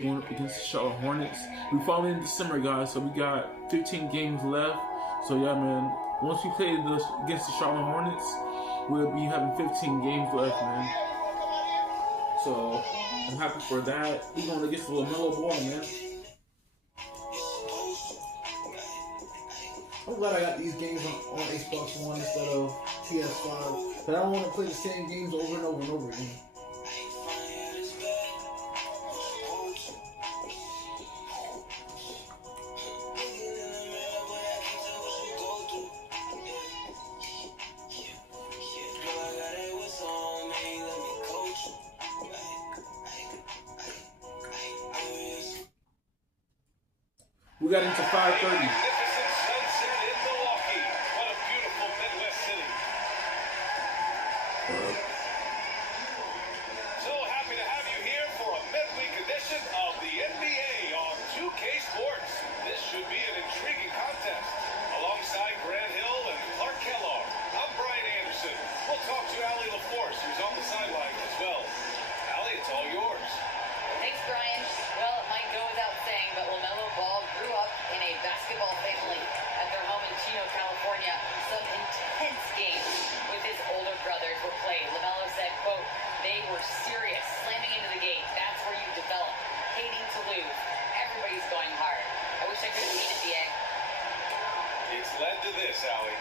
going up against the Charlotte Hornets. We finally in December, guys, so we got 15 games left. So yeah, man, once we play against the Charlotte Hornets, we'll be having 15 games left, man. So I'm happy for that. We're going against the LaMelo Ball, man. I'm glad I got these games on Xbox One instead of PS5, but I don't want to play the same games over and over and over again. We got into 5:30. So happy to have you here for a midweek edition of the NBA on 2K Sports. This should be an intriguing contest. Alongside Grant Hill and Clark Kellogg, I'm Brian Anderson. We'll talk to Allie LaForce, who's on the sideline as well. Allie, it's all yours. Thanks, Brian. Well, it might go without saying, but LaMelo Ball grew up in a basketball family at their home in Chino, California. Some intense games with his older brothers were played. LaMelo said, quote, "They were serious, slamming into the gate. That's where you develop, hating to lose. Everybody's going hard. I wish I could have beaten the egg." It's led to this, Allie.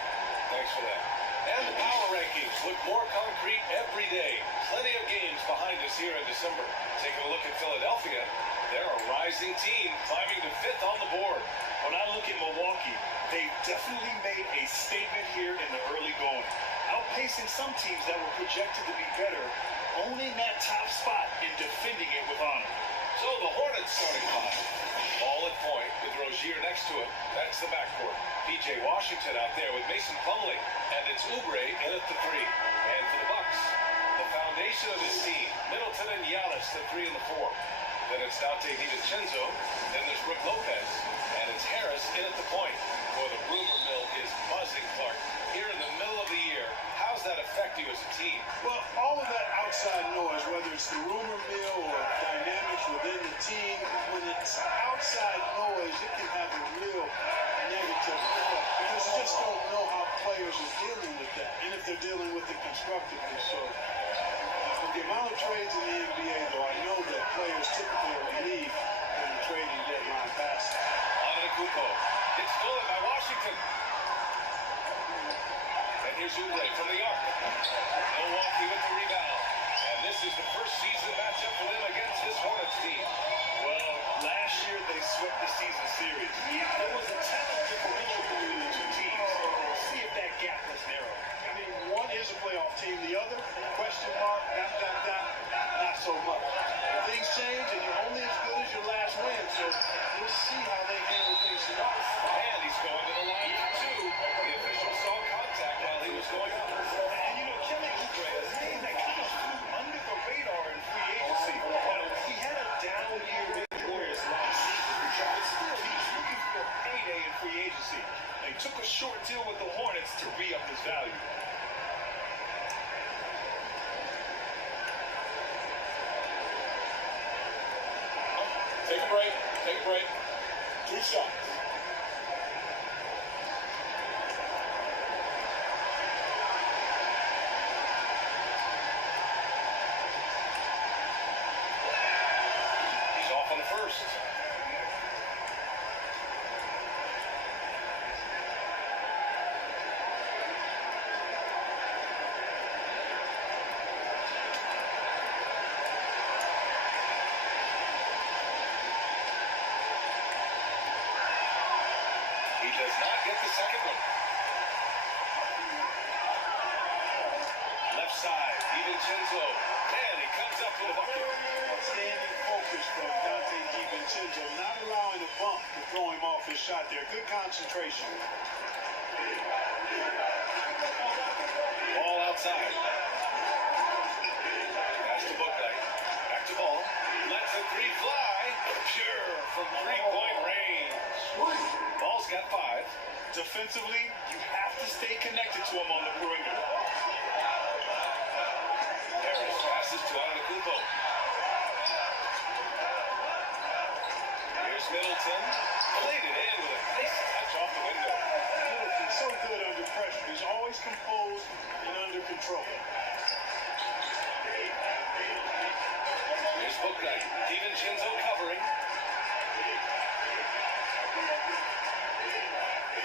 Thanks for that. And the power rankings look more concrete every day. Plenty of games behind us here in December. Taking a look at Philadelphia, they're a rising team climbing to 5th on the board. When I look at Milwaukee, they definitely made a statement here in the early going, outpacing some teams that were projected to be better, owning that top spot and defending it with honor. So the Hornets starting five. Ball at point with Rozier next to him. That's the backcourt. PJ Washington out there with Mason Plumlee. And it's Oubre in at the 3. And for the Bucks, the foundation of this team, Middleton and Giannis, the 3 and the 4. Then it's Dante DiVincenzo. Then there's Brook Lopez. And it's Harris in at the point. Boy, the rumor mill is buzzing, Clark. Here in the middle of the year, how's that affect you as a team? Well, all of that outside noise, whether it's the rumor mill or dynamics within the team, when it's outside noise, it can have a real negative effect because you just don't know how players are dealing with that and if they're dealing with it constructively. So with the amount of trades in the NBA, though, I know that players typically are relieved when the trading deadline passes. Antetokounmpo. It's stolen by Washington. And here's Oubre from the arc. Milwaukee with the rebound. And this is the first season matchup for them against this Hornets team. Well, last year they swept the season series. There was a talent differential between the two teams. We'll see if that gap was narrowed. I mean, one is a playoff team. The other, question mark, not so much. Things change, and you're only as good as your last win. So we'll see how they handle things tonight. And he's going to the line for 2. The official saw contact while he was going up. And you know, Kelly Oubre, a name that kind of flew under the radar in free agency. He had a down year with the Warriors last season, but still he's looking for a payday in free agency. They took a short deal with the Hornets to re-up his value. Take a break. Take a break. 3 shots. He's off on the first. He does not get the second one. Left side, DiVincenzo. And he comes up with a bucket. Outstanding focus from Dante DiVincenzo, not allowing a bump to throw him off his shot there. Good concentration. Ball outside. Pass to Booknight. Back to Ball. Lets a 3 fly. Pure from 3-point range. Ball's got 5. Defensively, you have to stay connected to him on the perimeter. Harris passes to Antetokounmpo. Middleton. Played it in with a nice touch off the window. Middleton's so good under pressure. He's always composed and under control. Here's Book Knight. DiVincenzo covering.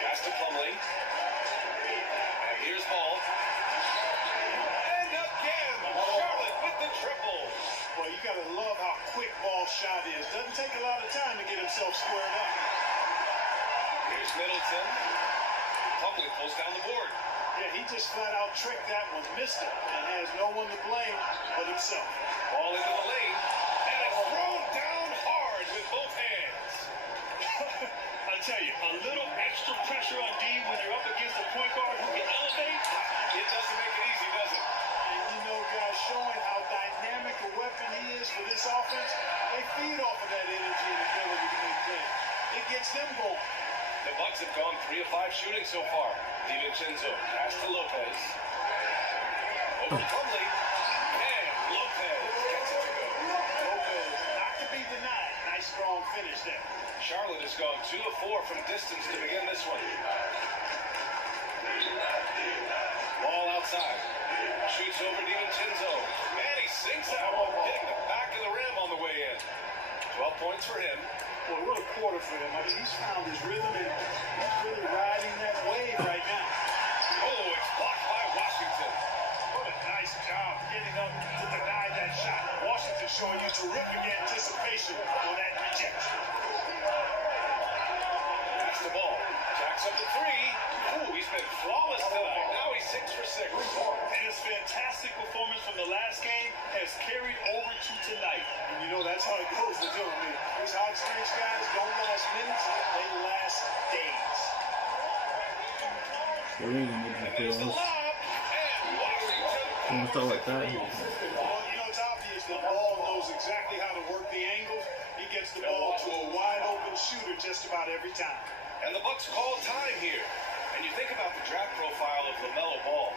Pass to Plumlee. And here's Hall. And again, Charlotte with the triple. Well, you got to love how quick Ball's shot is. Doesn't take a lot of time to get himself squared up. Here's Middleton. Plumlee pulls down the board. Yeah, he just flat out tricked that one, missed it, and has no one to blame but himself. Ball into the lane. And it's thrown down hard with both hands. I tell you, a little extra pressure on D when you're up against a point guard who can elevate. It doesn't make it easy, does it? And you know, guys, showing how dynamic a weapon he is for this offense, they feed off of that energy and ability to make plays. It gets them going. The Bucks have gone 3 of 5 shooting so far. DiVincenzo pass to Lopez. Over to Plumlee. And Lopez gets it to go. Lopez, not to be denied. Nice, strong finish there. Charlotte has gone 2 of 4 from distance to begin this one. Ball outside. Shoots over DiVincenzo. And he sinks that one, hitting the back of the rim on the way in. 12 points for him. Boy, what a quarter for him. I mean, he's found his rhythm and he's really riding that wave right now. Oh, it's blocked by Washington. What a nice job getting up to deny that shot. Washington showing you terrific anticipation on that rejection. Pass the ball. Jacks up to 3. Ooh, he's been flawless tonight. Now he's 6 for 6. And his fantastic performance from the last game has carried over to tonight. And you know that's how it goes with him. I mean, these high strength guys don't last minutes, they last days. And there's the lob. And Washington. Stuff like that. Well, you know, it's obvious that Ball knows exactly how to work the angles. He gets the ball to a wide open shooter just about every time. And the Bucks call time here. And you think about the draft profile of LaMelo Ball.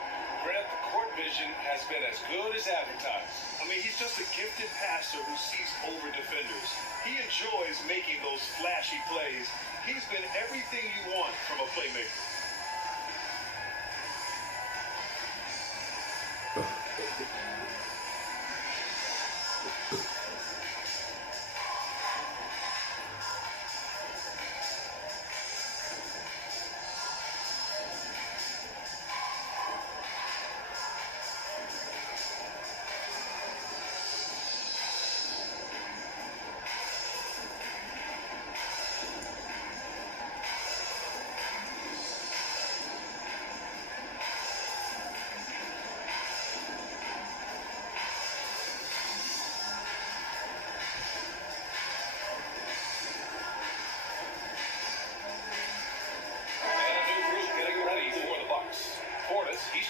Grant, the court vision has been as good as advertised. I mean, he's just a gifted passer who sees over defenders. He enjoys making those flashy plays. He's been everything you want from a playmaker.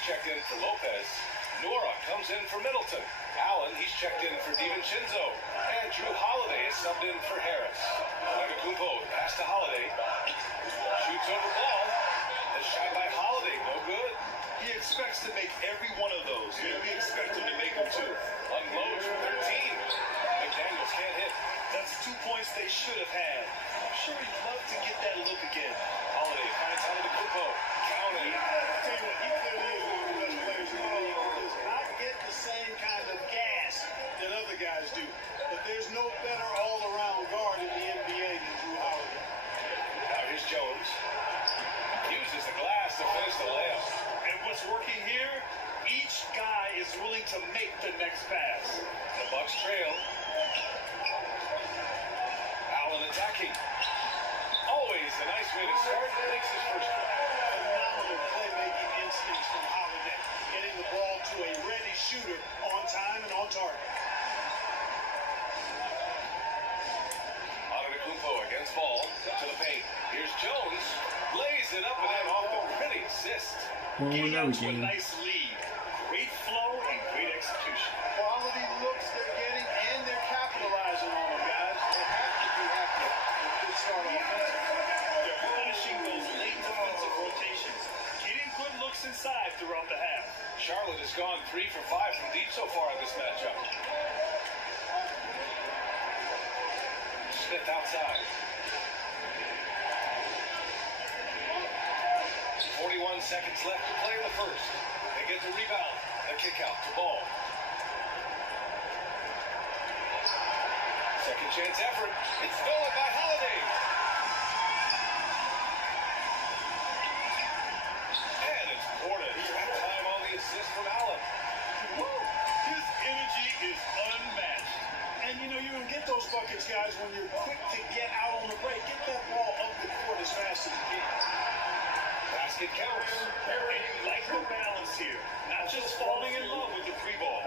checked in for Lopez. Nora comes in for Middleton. Allen, he's checked in for DiVincenzo. And Drew Holiday is subbed in for Harris. Antetokounmpo, pass to Holiday. Shoots over ball. The shot by Holiday, no good. He expects to make every one of those. And we expect him to make them too. Unloads for 13. McDaniels can't hit. That's 2 points they should have had. I'm sure he'd love to get that look again. Holiday finds Antetokounmpo. Counted. I'll tell you what, he clearly is one of the best players in the league. He does not get the same kind of gas that other guys do. But there's no better all-around guard in the NBA than Drew Holiday. Now here's Jones. Uses the glass to finish the layup. And what's working here, each guy is willing to make the next pass. The Bucks trail. Allen attacking. Always a nice way to start. Makes his first try. Phenomenal playmaking instincts from Holiday. Getting the ball to a ready shooter on time and on target. Antetokounmpo against ball. To the paint. Here's Jones. Lays it up and then off the pretty assist. Getting out to a nice lead. Great flow and great execution. Quality looks they're getting, and they're capitalizing on them, guys. They have to be happy with good start offensively. They're punishing those late defensive rotations. Getting good looks inside throughout the half. Charlotte has gone 3 for 5 from deep so far in this matchup. Smith outside. 41 seconds left to play in the first. They get the rebound. The kick out to Ball. Second chance effort. It's stolen by Holiday. And it's Hornets. That time on the assist from Allen. Woo! His energy is unmatched. And you know, you're going to get those buckets, guys, when you're quick to get out on the break. Get that ball up the court as fast as you can. Basket counts. And you like the balance here. Not just falling in love with the free ball.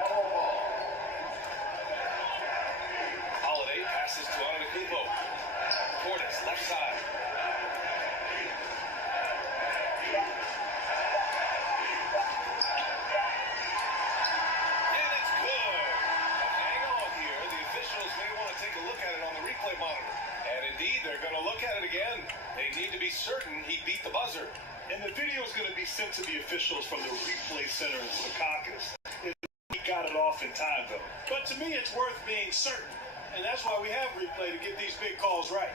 Holiday passes to Antetokounmpo. Hornets left side. And it's good. But hang on here. The officials may want to take a look at it on the replay monitor. And indeed, they're going to look at it again. They need to be certain he beat the buzzer. And the video is going to be sent to the officials from the replay center in Secaucus. He got it off in time, though. But to me, it's worth being certain. And that's why we have replay, to get these big calls right.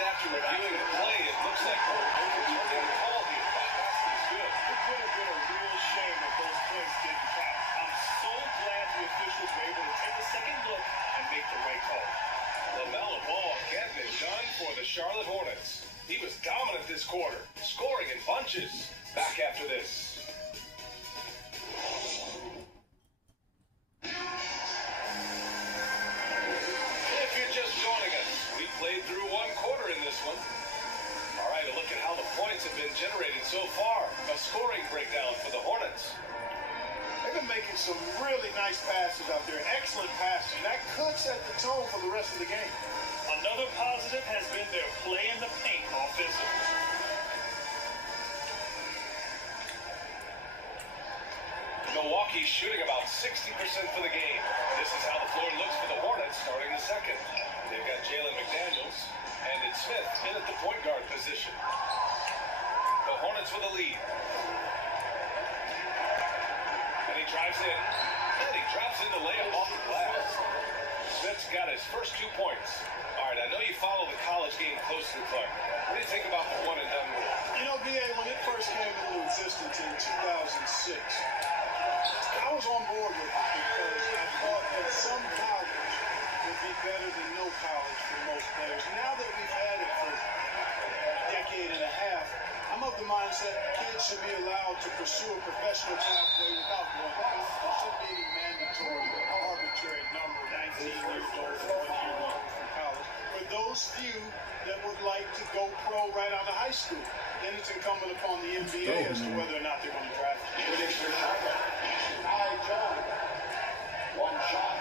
After reviewing the play, it looks like they're overturning the call here. That basket is good. It would have been a real shame if those plays didn't count. I'm so glad the officials were able to take a second look and make the right call. LaMelo Ball getting it done for the Charlotte Hornets. He was dominant this quarter, scoring in bunches. Back after this. If you're just joining us, we played through one quarter in this one. All right, a look at how the points have been generated so far. A scoring breakdown for the Hornets. They've been making some really nice passes out there. Excellent passes. That could set the tone for the rest of the game. Another positive has been their play in the paint offensively. Milwaukee's shooting about 60% for the game. This is how the floor looks for the Hornets starting the second. They've got Jalen McDaniels and it's Smith in at the point guard position. The Hornets with a lead. And he drives in. And he drops in the layup off the glass. Smith's got his first 2 points. All right, I know you follow the college game closely, Clark. What do you think about the one and done rule? You know, B.A., when it first came into existence in 2006, I was on board with it because I thought that some college would be better than no college for most players. Now that we've had it for a decade and a half, I'm of the mindset kids should be allowed to pursue a professional pathway without going to college. There shouldn't be any mandatory or arbitrary number, 19 years old or 1 year removed from college. For those few that would like to go pro right out of high school, then it's incumbent upon the NBA as to whether or not they're going to draft them. John. One shot.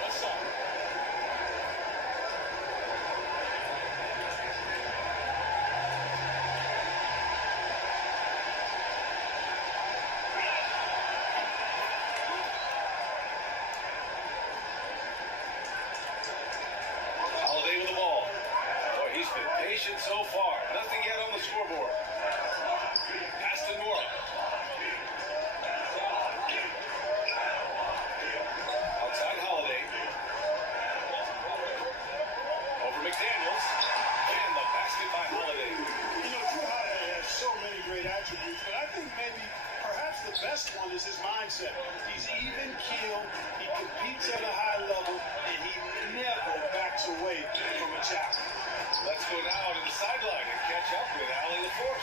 What's up? Holiday with the ball. Boy, he's been patient so far. Nothing yet on the scoreboard. Pass to Nora. Outside Holiday. Over McDaniels. And the basket by Holiday. You know, Drew Holiday has so many great attributes, but I think maybe perhaps the best one is his mindset. He's even keeled, he competes at a high level, and he never backs away from a challenge. Let's go now to the sideline and catch up with Allie LaForce.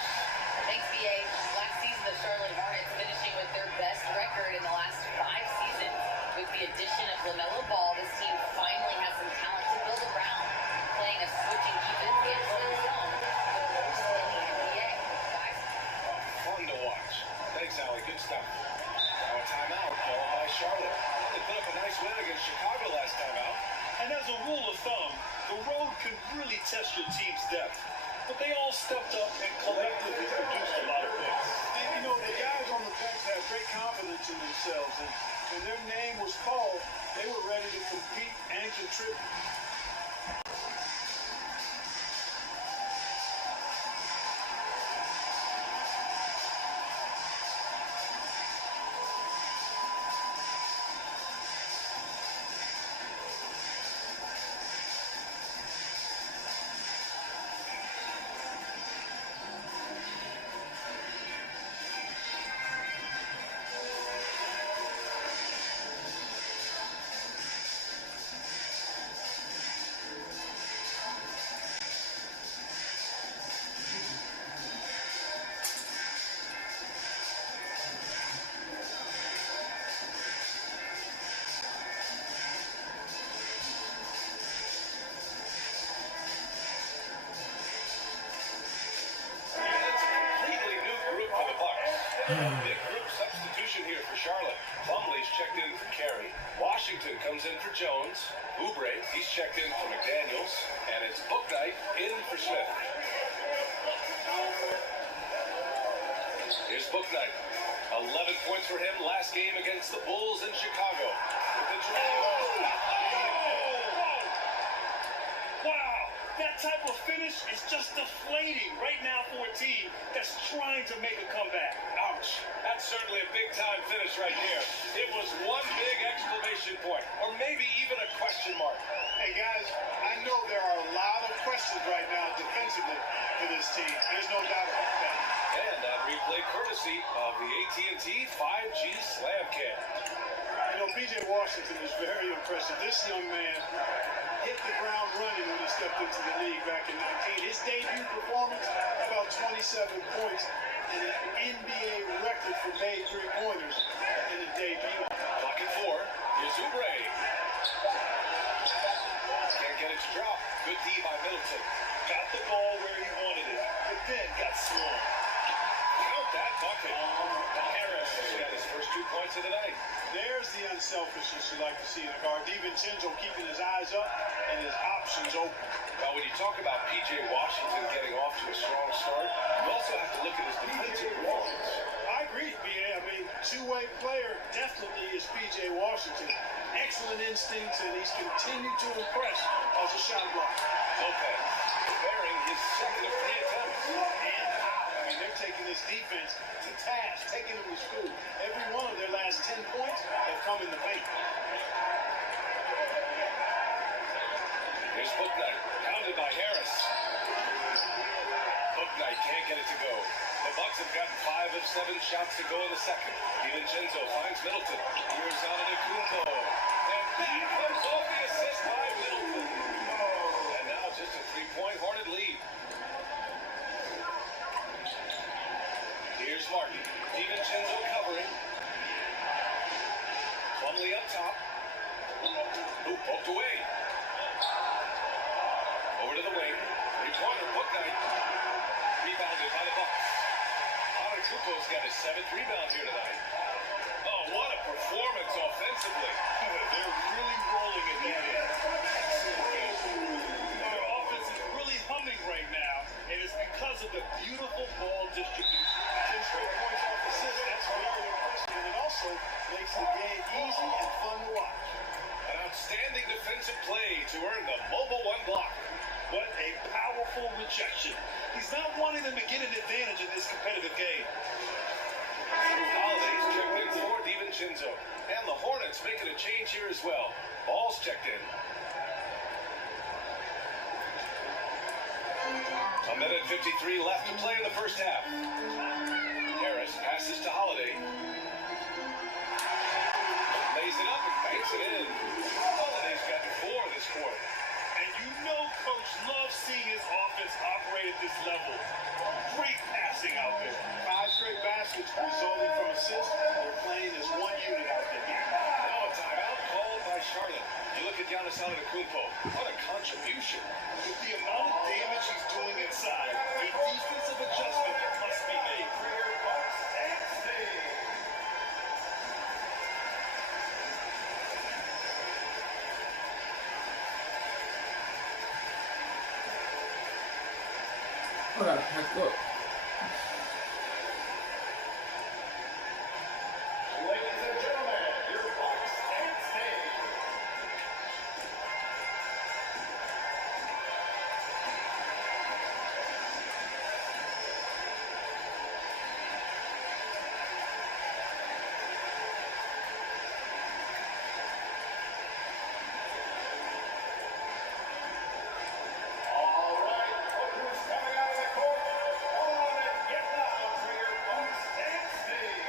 Thanks, BA. Last season, the Charlotte Hornets finishing with their best record in the last 5 seasons. With the addition of LaMelo Ball, this team finally has some talent to build around, playing a switching defense and running zone, the worst in the NBA. Guys? Fun to watch. Thanks, Allie. Good stuff. Now a timeout called by Charlotte. test your team's depth. But they all stepped up and collectively produced a lot of points. And, you know, the guys on the bench have great confidence in themselves. And when their name was called, they were ready to compete and contribute. Big group substitution here for Charlotte. Plumlee's checked in for Carey. Washington comes in for Jones. Oubre, he's checked in for McDaniels. And it's Booknight in for Smith. Here's Booknight. 11 points for him last game against the Bulls in Chicago. With the wow! That type of finish is just deflating right now for a team that's trying to make a comeback. Ouch. That's certainly a big-time finish right there. It was one big exclamation point, or maybe even a question mark. Hey, guys, I know there are a lot of questions right now defensively for this team. There's no doubt about that. And that replay courtesy of the AT&T 5G Slam Cam. You know, P.J. Washington is very impressive. This young man hit the ground running when he stepped into the league back in 19. His debut performance, about 27 points, and an NBA record for made three-pointers in the debut. Clock at 4. Here's Oubre. Can't get it to drop. Good D by Middleton. Got the ball where he wanted it, but then got swung. Count that bucket. Harris got his first 2 points of the night. There's the unselfishness you like to see in a guard. DiVincenzo keeping his eyes up and his options open. Now, when you talk about P.J. Washington getting off to a strong start, you also have to look at his defensive performance. I agree, B.A. I mean, two-way player definitely is P.J. Washington. Excellent instincts, and he's continued to impress as a shot blocker. Lopez bearing his second of 3 attempts. And I mean, they're taking this defense to task, taking them to school. Every one of their last 10 points have come in the paint. Here's Booknight, pounded by Harris. Booknight can't get it to go. The Bucks have gotten 5 of 7 shots to go in the second. DiVincenzo finds Middleton. Here's Antetokounmpo. And that comes off the assist by Middleton. And now just a 3-point Hornet lead. Here's Martin. DiVincenzo covering. Plumlee up top. Who poked away. Over to the wing. Three-pointer, Booknight. Rebounded by the Bucks. Antetokounmpo's got his 7th rebound here tonight. Oh, what a performance offensively. They're really rolling at that end. Their offense is really humming right now, and it's because of the beautiful ball distribution. 10 straight points off assists, that's very impressive, and it also makes the game easy and fun to watch. An outstanding defensive play to earn the mobile 1 block. What a powerful rejection. He's not wanting them to get an advantage in this competitive game. Holiday's checked in for DiVincenzo. And the Hornets making a change here as well. Ball's checked in. A minute 53 left to play in the first half. Harris passes to Holiday. Lays it up and banks it in. Holiday's got 4 this quarter. And you know Coach loves seeing his offense operate at this level. Great passing out there. 5 straight baskets resulting from assists. They're playing as one unit out there. Now a timeout called by Charlotte. You look at Giannis Antetokounmpo. What a contribution. With the amount of damage he's doing inside, a defensive adjustment must be made. I gotta pack up. Ladies and gentlemen, your Bucks and stage. All right, look who's coming out of the court. On and get down for your Bucks and stage.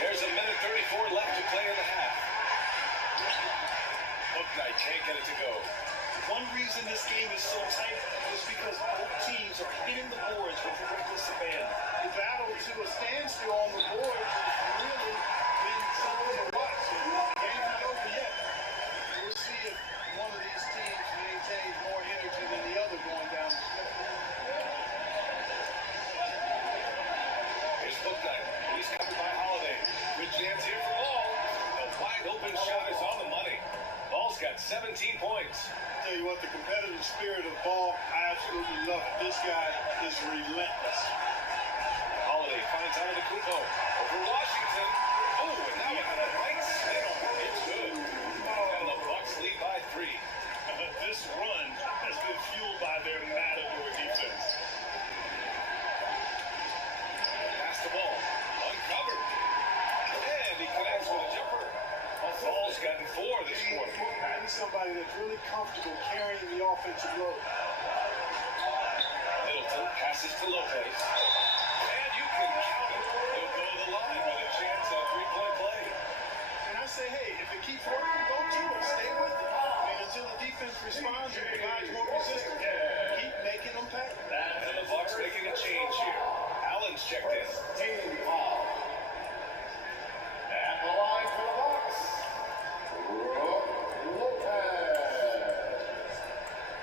There's a minute 34 left to play in the half. Hook Knight can't get it to go. One reason this game is so tight is because both teams are hitting the boards with reckless abandon. The battle to a standstill on the boards has really been something to watch. And the game's not over yet. We'll see if one of these teams maintains more energy than the other going down the stretch. Here's Hook Knight. He's covered by Holiday. Good chance here for Ball. The wide open shot is on the money. Ball's got 17 points. Tell you what, the competitive spirit of Ball, I absolutely love it. This guy is relentless. Holiday finds out of the Kupo. Over Washington. Oh, and now we got a right spin. It's good. And the Bucks lead by 3. This run has been fueled by their matador defense. Pass the ball. Uncovered. And he connects with a jumper. Ball's gotten 4 this quarter. He's somebody that's really comfortable carrying the offensive load. Middleton passes to Lopez. And you can count it. He'll go to the line with a chance at a 3-point play. And I say, hey, if it keeps working, go to it. Stay with it. And until the defense responds and provides more resistance, keep making them pay. And the Bucks making a change here. Allen's checked in. Team foul. At the line for the Bucks, Lopez.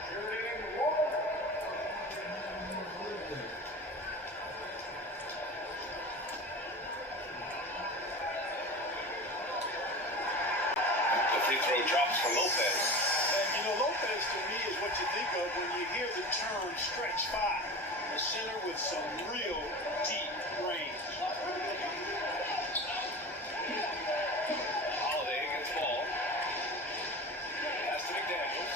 Shooting 1. The free throw drops for Lopez. And you know, Lopez to me is what you think of when you hear the term stretch 5. A center with some real deep range. Holiday against Ball. Pass to McDaniels.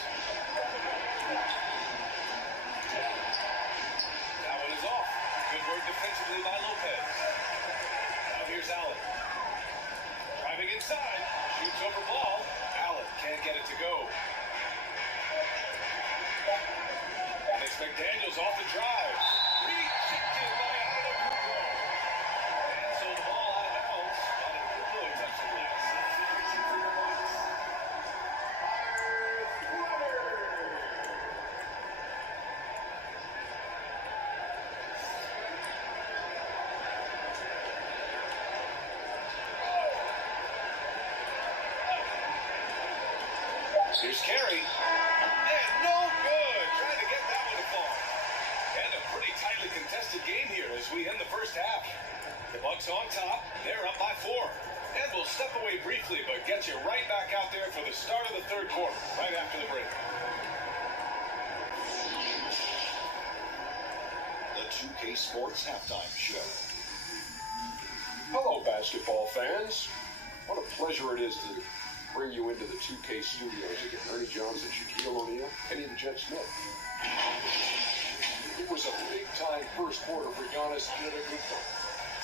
That one is off. Good work defensively by Lopez. Now here's Allen. Driving inside. Shoots over Ball. Allen can't get it to go. And it's McDaniels off the drive. Rejected by Antetokounmpo. And so the ball out of bounds. Antetokounmpo touched the glass. Here's Carey. And no good. Trying to get that one to fall. And a pretty tightly contested game here as we end the first half. The Bucks on top. They're up by 4. And we'll step away briefly, but get you right back out there for the start of the third quarter, right after the break. The 2K Sports Halftime Show. Hello, basketball fans. What a pleasure it is to bring you into the 2K studios again. Ernie Johnson, Shaquille O'Neal, Kenny the Jet Smith. It was a big-time first quarter for Giannis Antetokounmpo.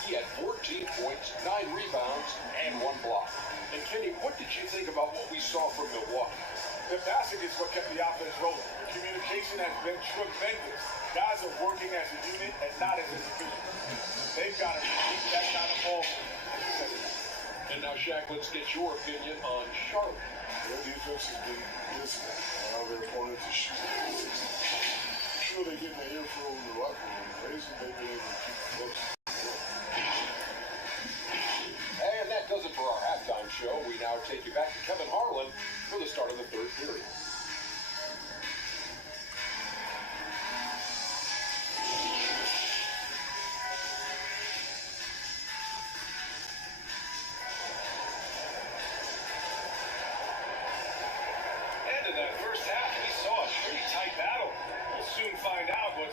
He had 14 points, 9 rebounds, and 1 block. And Kenny, what did you think about what we saw from Milwaukee? The passing is what kept the offense rolling. The communication has been tremendous. Guys are working as a unit and not as individuals. They've got to keep that kind of ball. And now, Shaq, let's get your opinion on Charlotte. Their defense has been disciplined. Allow their opponent to shoot. I'm sure they're getting an earful in the locker room. Crazy they've been able to keep it close. And that does it for our halftime show. We now take you back to Kevin Harlan for the start of the third period.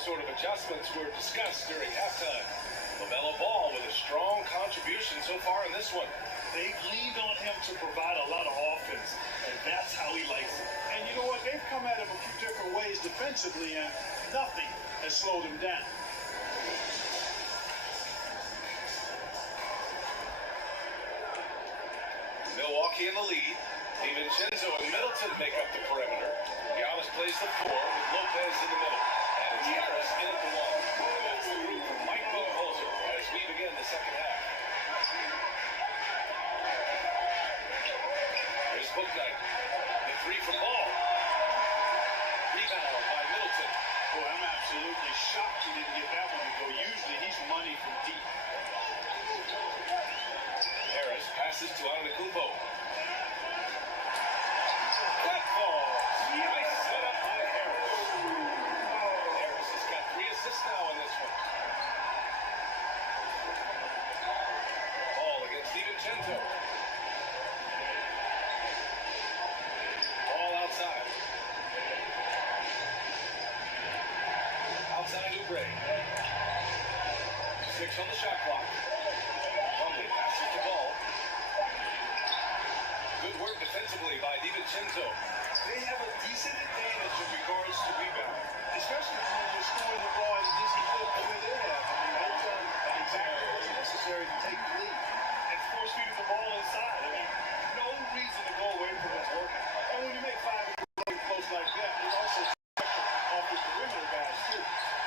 sort of adjustments were discussed during halftime. LaMelo Ball with a strong contribution so far in this one. They've leaned on him to provide a lot of offense, and that's how he likes it. And you know what? They've come at him a few different ways defensively, and nothing has slowed him down. Milwaukee in the lead. DiVincenzo and Middleton make up the perimeter. Giannis plays the 4 with Lopez in the middle. And it's Harris in at the 1. That's the group from Mike Budenholzer as we begin the second half. Here's Bouknight. The 3 from Ball. Rebound by Middleton. Boy, I'm absolutely shocked he didn't get that one to go. Usually he's money from deep. Harris passes to Antetokounmpo. That falls. Nice setup by Harris. Harris has got 3 assists now in this one. Ball against DiVincenzo. Ball outside. Outside Oubre. 6 on the shot clock. Plumlee passes the ball. Good work defensively by DiVincenzo. They have a decent advantage in regards to rebound, especially when you're scoring the ball as decent clip the way they have. I mean, they've done exactly what's necessary to take the lead. And force feeding the ball inside. I mean, no reason to go away from what's working. And when you make 5 close like that, you also off the perimeter guys too.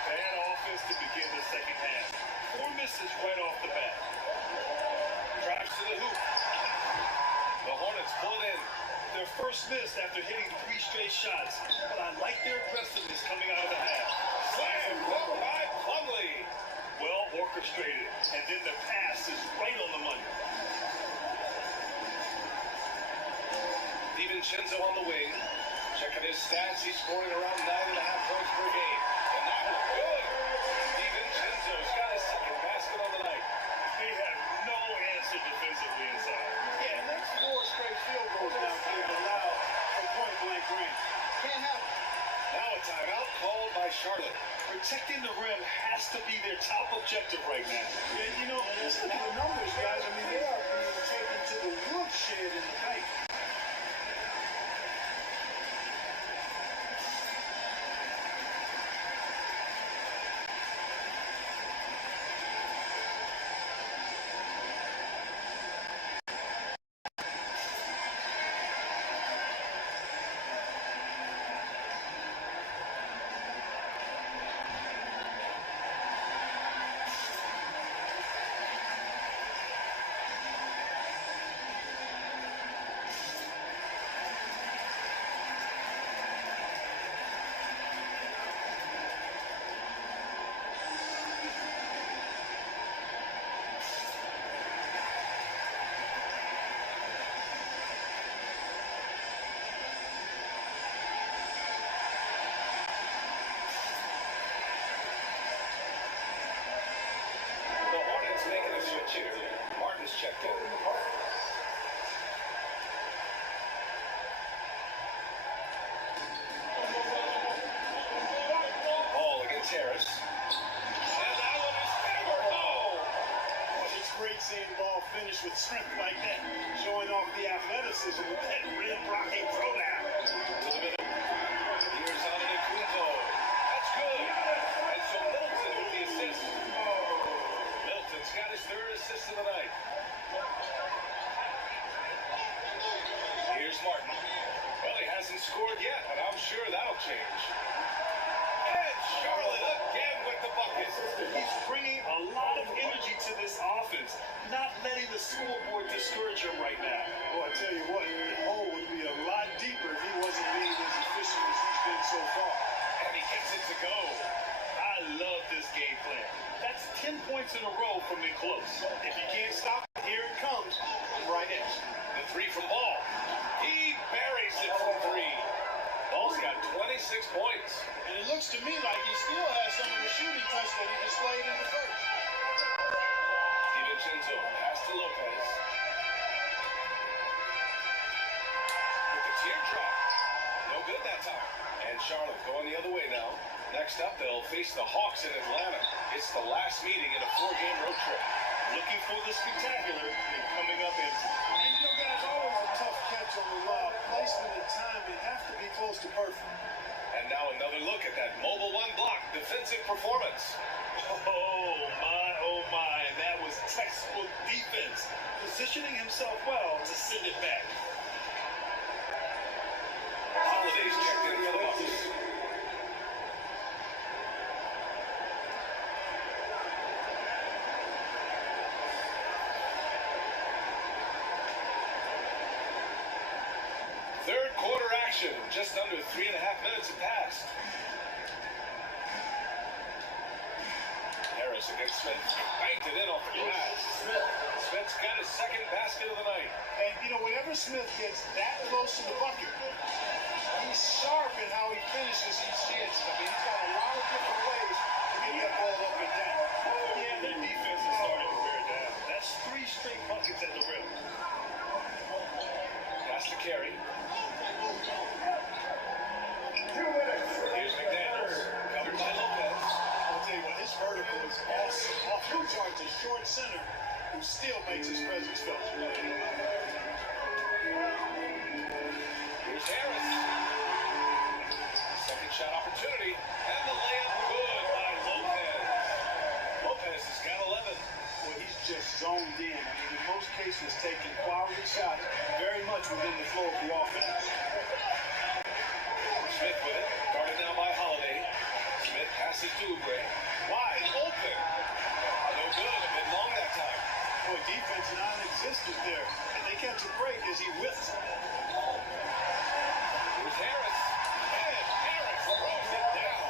Bad offense to begin the second half. 4 misses right off the bat. Drives to the hoop. The Hornets pull it in. Their first miss after hitting 3 straight shots. But I like their aggressiveness coming out of the half. Slam dunk by Plumlee. Well orchestrated. And then the pass is right on the money. DiVincenzo on the wing. Checking his stats. He's scoring around 9.5 points per game. And that was good. DiVincenzo's got his second basket on the night. They have no answer defensively inside. Yeah, and that's 4 straight field goals now they've allowed for point-blank range. Can't have it. Now a timeout called by Charlotte. Protecting the rim has to be their top objective right now. And, you know, let's look at the numbers, guys. I mean, they are being taken to the woodshed in the paint. Martin's checked in. Ball against Harris. And that one is hammered home. It's great seeing Ball finish with strength like that, showing off the athleticism with that rim blocking throwdown. To the middle. Here's Antetokounmpo. That's good. And so Middleton with the assist. Middleton's got his 3rd assist of the night. Here's Martin. Well, he hasn't scored yet, but I'm sure that'll change. And Charlotte again with the bucket. He's bringing a lot of energy to this offense, not letting the scoreboard discourage him right now. Well, I tell you what, the hole would be a lot deeper if he wasn't being as efficient as he's been so far. And he gets it to go. I love this game plan. That's 10 points in a row from in close. If you can't stop it, here it comes. Right in. The 3 from Ball. He buries it from 3. Ball's got 26 points. And it looks to me like he still has some of the shooting touch that he displayed in the first. DiVincenzo pass to Lopez. With the teardrop. No good that time. And Charlotte going the other way now. Next up, they'll face the Hawks in Atlanta. It's the last meeting in a 4-game road trip. Looking for the spectacular and coming up empty. And you know, guys, always a tough catch on the lob. Placement and timing have to be close to perfect. And now another look at that mobile one block defensive performance. Oh my, and that was textbook defense. Positioning himself well to send it back. Holiday's checked in for the Bucks. Third quarter action, just under 3.5 minutes have passed. Harris against Smith, banked it in off the glass. Smith's got his second basket of the night. And, you know, whenever Smith gets that close to the bucket, he's sharp in how he finishes each chance. I mean, he's got a lot of different ways to get that ball up and down. Yeah, their defense is starting to wear down. That's 3 straight buckets at the rim. Pass to Carey. Here's McDaniels, covered by Lopez. I'll tell you what, his vertical is awesome. Off the charts, a short center who still makes his presence felt. Here's Harris. Second shot opportunity, and the layup good by Lopez. Lopez has got 11. Well, he's just zoned in. I mean, in most cases, taking quality shots very much within the flow of the offense. Smith with it, guarded now by Holiday. Smith passes to Oubre. Wide open. No good, a bit long that time. Boy, defense non-existent there. And they catch a break as he whiffs. Here's Harris. And Harris throws it down.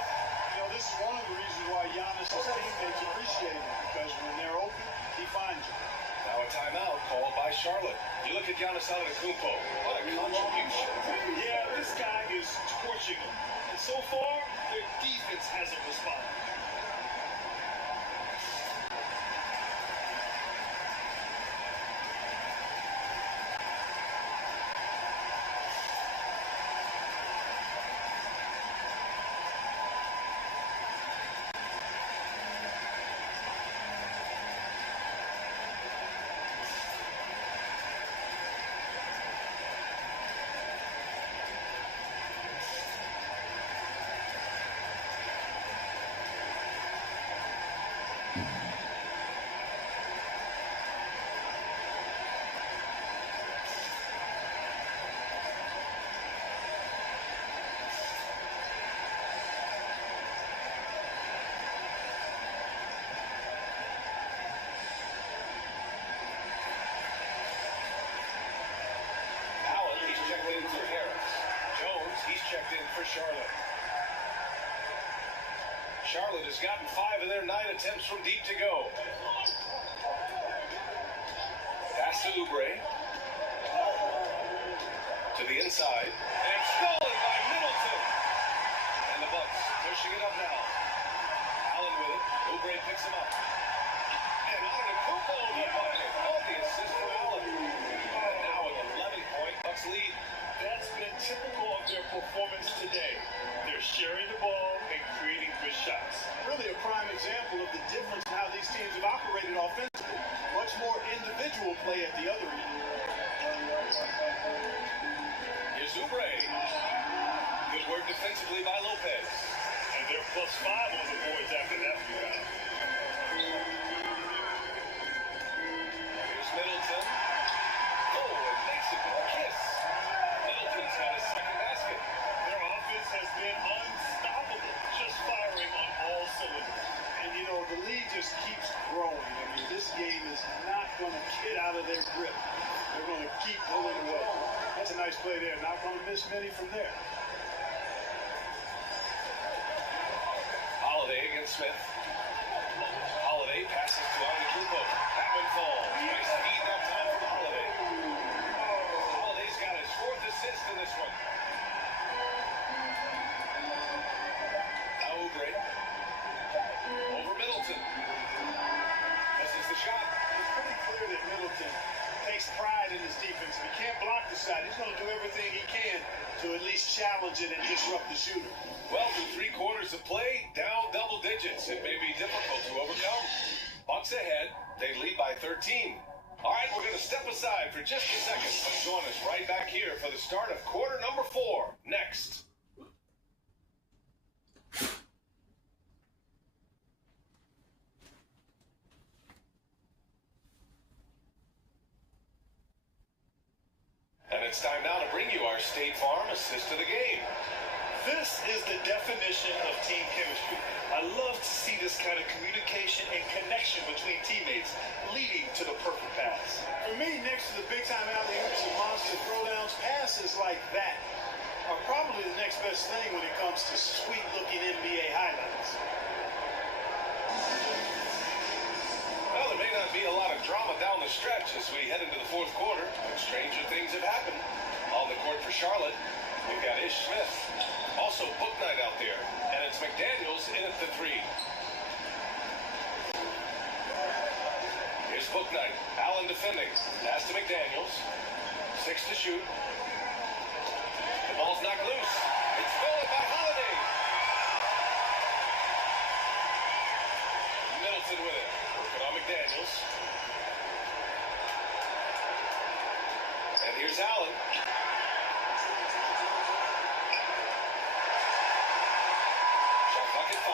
You know, this is one of the reasons why Giannis' teammates appreciate him. Because when they're open, he finds you. Now a timeout called by Charlotte. You look at Giannis Antetokounmpo. What a contribution. Yeah, this guy is torching them. And so far, their defense hasn't responded. checked in for Charlotte. Charlotte has gotten 5 of their 9 attempts from deep to go. Pass to Oubre. To the inside. And stolen by Middleton. And the Bucks pushing it up now. Allen with it. Oubre picks him up. And Antetokounmpo on the bucket. Oh, the assist from Allen. And now with 11-point Bucks lead. That's been typical of their performance today. They're sharing the ball and creating good shots. Really a prime example of the difference in how these teams have operated offensively. Much more individual play at the other end. Here's Oubre. Good work defensively by Lopez. And they're +5 on the boards after that rebound. Here's Middleton. Oh, and makes it with a kiss. Middleton's got his second basket. Their offense has been unstoppable, just firing on all cylinders. And, you know, the lead just keeps growing. I mean, this game is not going to get out of their grip. They're going to keep pulling away. That's a nice play there. Not going to miss many from there. Holiday against Smith. Holiday passes to Antetokounmpo. That one falls. Nice feed that time from Holiday. Holiday's got his 4th assist in this one. Now Oubre. Over Middleton. Misses the shot. It's pretty clear that Middleton takes pride in his defense. If he can't block the side. He's going to do everything he can to at least challenge it and disrupt the shooter. Well, through 3 quarters of play, down double digits. It may be difficult to overcome. Bucks ahead. They lead by 13. All right, we're going to step aside for just a second. But join us right back here for the start of quarter number 4. Next. And it's time now to bring you our State Farm assist of the game. This is the definition of team chemistry. I love to see this kind of communication and connection between teammates leading to the perfect pass. For me, next to the big-time alley-oops and monster throwdowns, passes like that are probably the next best thing when it comes to sweet-looking NBA highlights. Well, there may not be a lot of drama down the stretch as we head into the 4th quarter, but stranger things have happened. On the court for Charlotte, we've got Ish Smith. Also, Book Night out there, and it's McDaniels in at the 3. Here's Book Night. Allen defending. Pass to McDaniels. 6 to shoot. The ball's knocked loose. It's stolen by Holiday. Middleton with it. Working on McDaniels. And here's Allen. Bucket 5.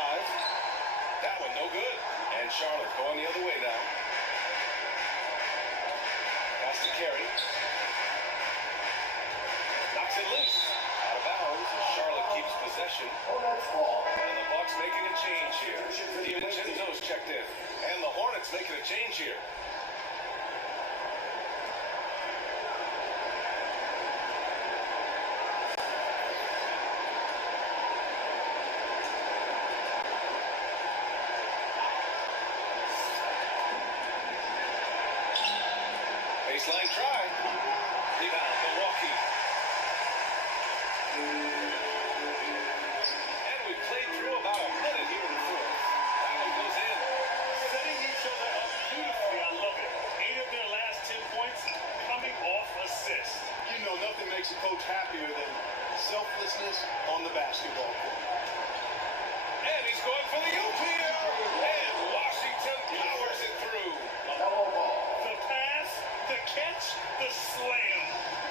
That one no good. And Charlotte going the other way now. Pass to Carey. Knocks it loose. Out of bounds. Charlotte keeps possession. And the Bucks making a change here. DiVincenzo's checked in. And the Hornets making a change here. Baseline try. Rebound, Milwaukee. And we've played through about a minute here in the 4th. That one goes in. Setting each other up beautifully. I love it. 8 of their last 10 points coming off assists. You know, nothing makes a coach happier than selflessness on the basketball court. And he's going for the oop here. And Washington powers it through. The pass, the catch, the slam.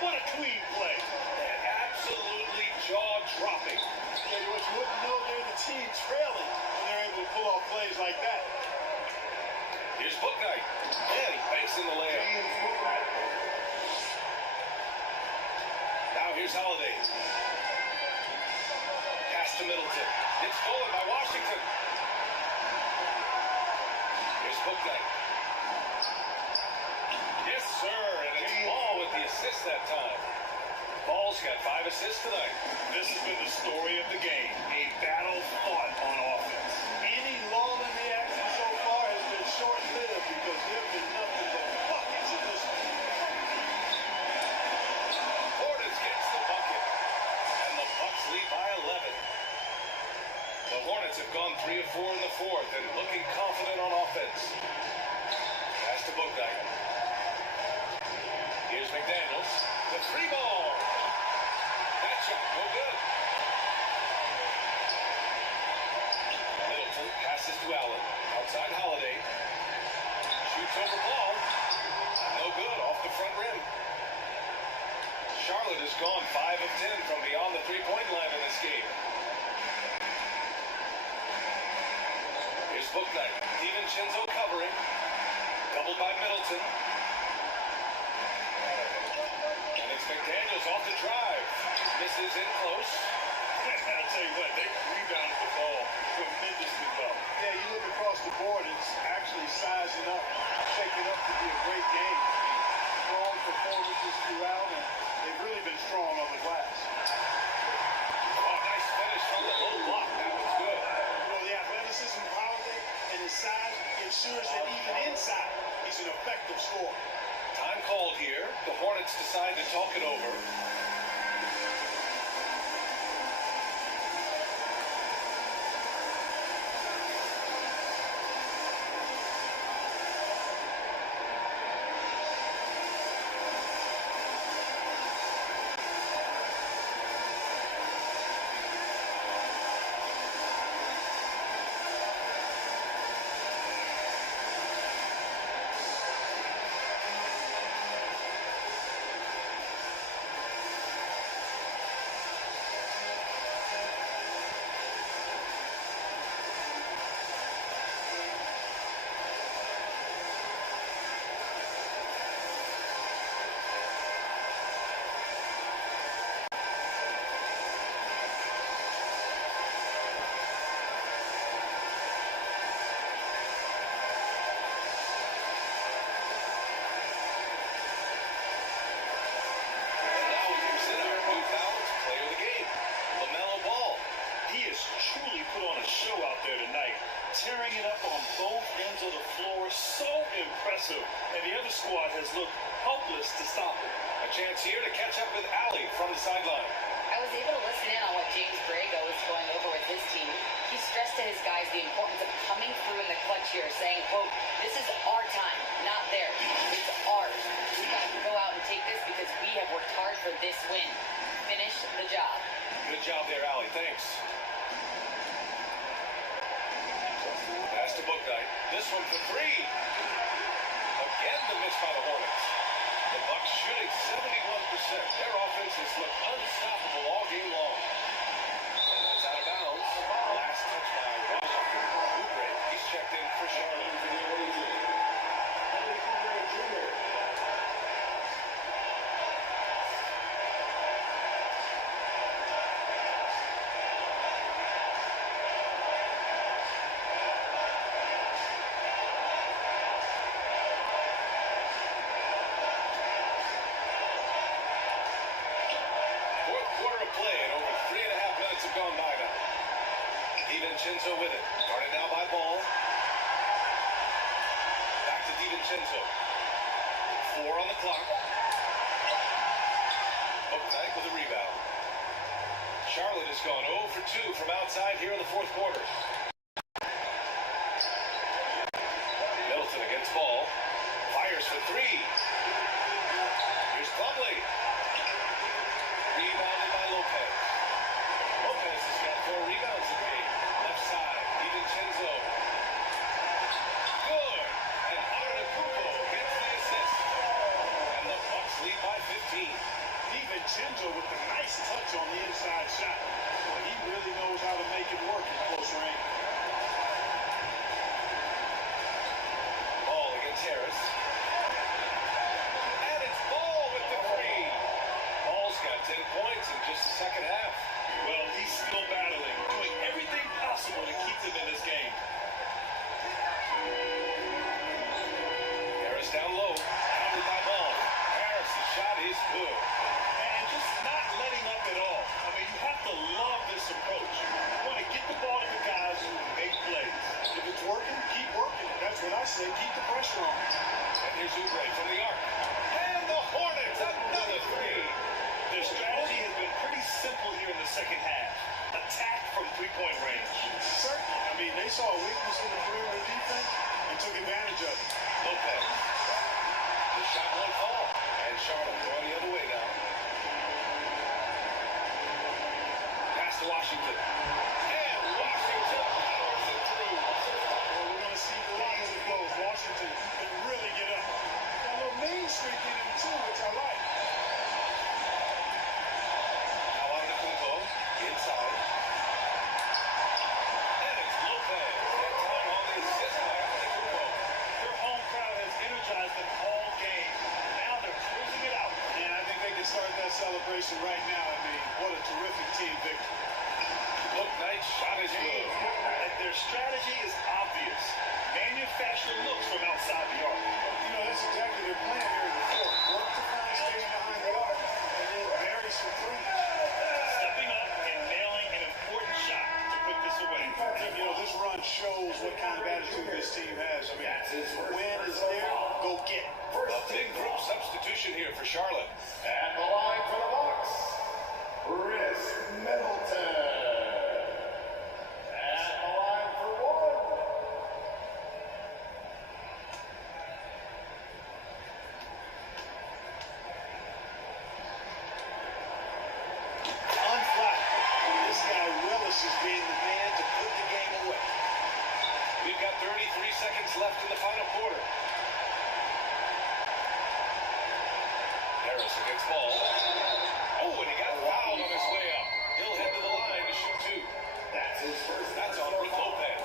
What a clean play. And absolutely jaw-dropping. You wouldn't know they're the team trailing when they're able to pull off plays like that. Here's Book Night. And he banks in the layup. Now here's Holiday. Pass to Middleton. It's stolen by Washington. Here's Book Night. Yes, sir. And it's Ball with the assist that time. Ball's got 5 assists tonight. This has been the story of the game. A battle fought on offense. Any lull in the action so far has been short-lived because there have been nothing but buckets in this one. Hornets gets the bucket. And the Bucks lead by 11. The Hornets have gone 3 of 4 in the 4th and looking confident on offense. Pass to Book Night. Here's McDaniels. The 3 ball. That shot, no good. Middleton passes to Allen. Outside Holiday. Shoots over ball. No good, off the front rim. Charlotte has gone 5 of 10 from beyond the 3-point line in this game. Here's Book Night. DiVincenzo covering. Doubled by Middleton. And it's McDaniels off the drive. Misses in close. I'll tell you what, they rebounded the ball tremendously well. Yeah, you look across the board, it's actually sizing up, shaping up to be a great game. Strong performances throughout, and they've really been strong on the glass. Oh, nice finish from the low block. That was good. You know, the athleticism of Holiday and his size ensures that even inside, he's an effective scorer. Time called here. The Hornets decide to talk it over. helpless to stop him. A chance here to catch up with Allie from the sideline. I was able to listen in on what James Borrego was going over with his team. He stressed to his guys the importance of coming through in the clutch here, saying, quote, "This is our time, not theirs. It's ours. We've got to go out and take this because we have worked hard for this win. Finish the job." Good job there, Allie. Thanks. Pass to Booknight. This one for three. Again the miss by the Hornets. The Bucks shooting 71%. Their offense has looked unstoppable all game long. And that's out of bounds. Last touch by Washington. Oubre, he's checked in for Charlotte. Gone by now. DiVincenzo with it. Guarded now by Ball. Back to DiVincenzo. 4 on the clock. Booknight with a rebound. Charlotte has gone 0 for 2 from outside here in the fourth quarter. Middleton against Ball. Fires for 3. Here's Plumlee. Rebounded by Lopez. Lopez has got 4 rebounds in the game. Left side, DiVincenzo. Good. And Antetokounmpo gets the assist. And the Bucks lead by 15. DiVincenzo with the nice touch on the inside shot. Well, he really knows how to make it work in close range. Ball against Harris. And it's Ball with the 3. Ball's got 10 points in just the second half. Well, he's still battling, doing everything possible to keep them in this game. Harris down low. Countered by Ball. Harris' shot is good. And just not letting up at all. I mean, you have to love this approach. You want to get the ball to the guys who make plays. If it's working, keep working. That's what I say. Keep the pressure on. And here's Oubre from the arc. And the Hornets, another 3. Their strategy has been pretty simple here in the second half. Attack from three-point range. Certainly. I mean, they saw a weakness in the perimeter defense and took advantage of it. Lopez. The shot won't fall. And Charlotte going the other way now. Pass to Washington. And Washington powers it through. Well, we're going to see the line as it goes. Washington can really get up. Got a little mean streak in him, too, which I like. Inside. And it's Lopez. That time on the assist by Antetokounmpo. Their home crowd has energized them all game. Now they're closing it out. And I think they can start that celebration right now. I mean, what a terrific team victory. Booknight's shot is good. And their strategy is obvious. Manufacture looks from outside the arc. You know, that's exactly their plan here in the fourth. Work to find space behind the arc and then bury some threes. Stepping up and nailing an important shot to put this away. You know, this run shows what kind of attitude this team has. I mean, win is there, go get it. A big group substitution here for Charlotte. At the line for the Bucks, Chris Middleton. At the line for 1. Unflapped. This guy relishes being the man to put the game away. We've got 33 seconds left in the final quarter. Harris against Ball. Oh, and he got fouled on his way up. He'll head to the line to shoot 2. That's his first. That's on Brook Lopez.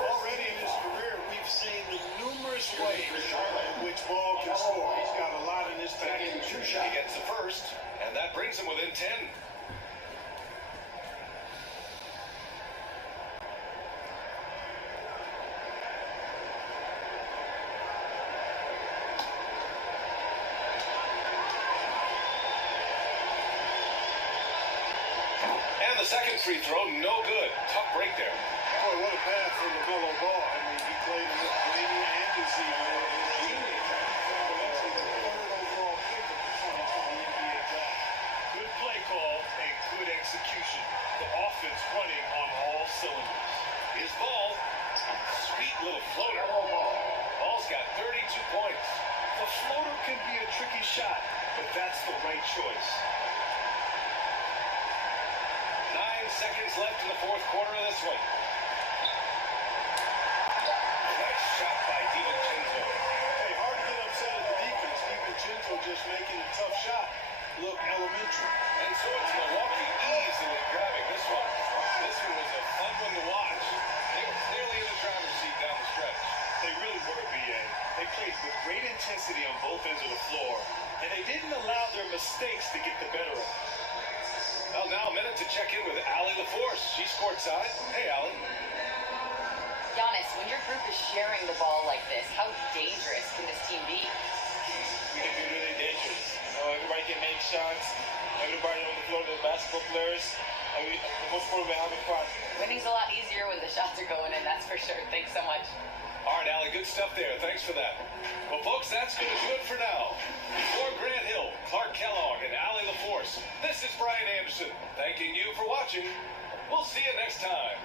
Already in his career, we've seen the numerous ways in which Ball can score. He's got a lot in his package. He gets the first, and that brings him within 10. And the second free throw, no good. Tough break there. Boy, what a pass from LaMelo Ball. I mean, he played with Brady and Lucy. Actually, the third overall that's the right choice. 9 seconds left in the fourth quarter of this one. Nice shot by DiVincenzo. Hey, hard to get upset at the defense. DiVincenzo just making a tough shot look elementary. And so it's Milwaukee easily grabbing this one. This one was a fun one to watch. They were clearly in the driver's seat down the stretch. They really were, B.A. They played with great intensity on both ends of the floor, and they didn't allow their mistakes to get the better of them. Well, now a minute to check in with Allie LaForce. She's courtside. Hey, Allie. Giannis, when your group is sharing the ball like this, how dangerous can this team be? We can be really dangerous. Everybody can make shots. Everybody on the floor, the basketball players. The most important, we're having fun. Winning's a lot easier when the shots are going in, that's for sure. Thanks so much. All right, Allie, good stuff there. Thanks for that. Well, folks, that's going to do it for now. For Grant Hill, Clark Kellogg, and Allie LaForce, this is Brian Anderson. Thanking you for watching. We'll see you next time.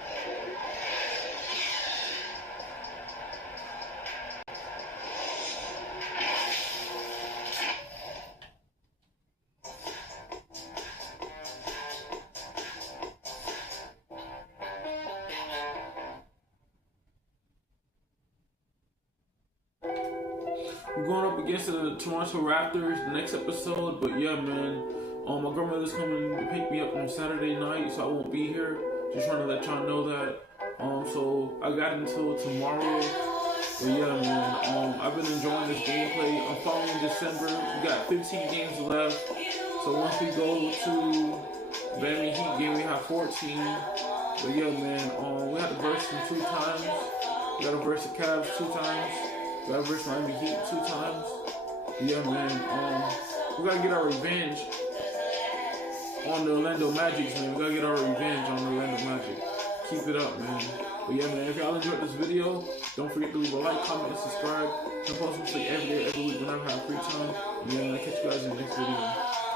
We're going up against the Toronto Raptors the next episode, but yeah, man, my grandmother's coming to pick me up on Saturday night, so I won't be here. Just trying to let y'all know that. So I got until tomorrow. But yeah, man, I've been enjoying this gameplay. I'm following December. We got 15 games left. So once we go to Miami Heat game, we have 14. But yeah, man, we had to verse them 2 times. We got to verse the Cavs 2 times. We got to verse Miami Heat 2 times. Yeah, man, we got to get our revenge on the Orlando Magic, man. We got to get our revenge on the Orlando Magic. Keep it up, man. But yeah, man, if y'all enjoyed this video, don't forget to leave a like, comment, and subscribe. I'm posting every day, every week when I have free time. And yeah, I'll catch you guys in the next video.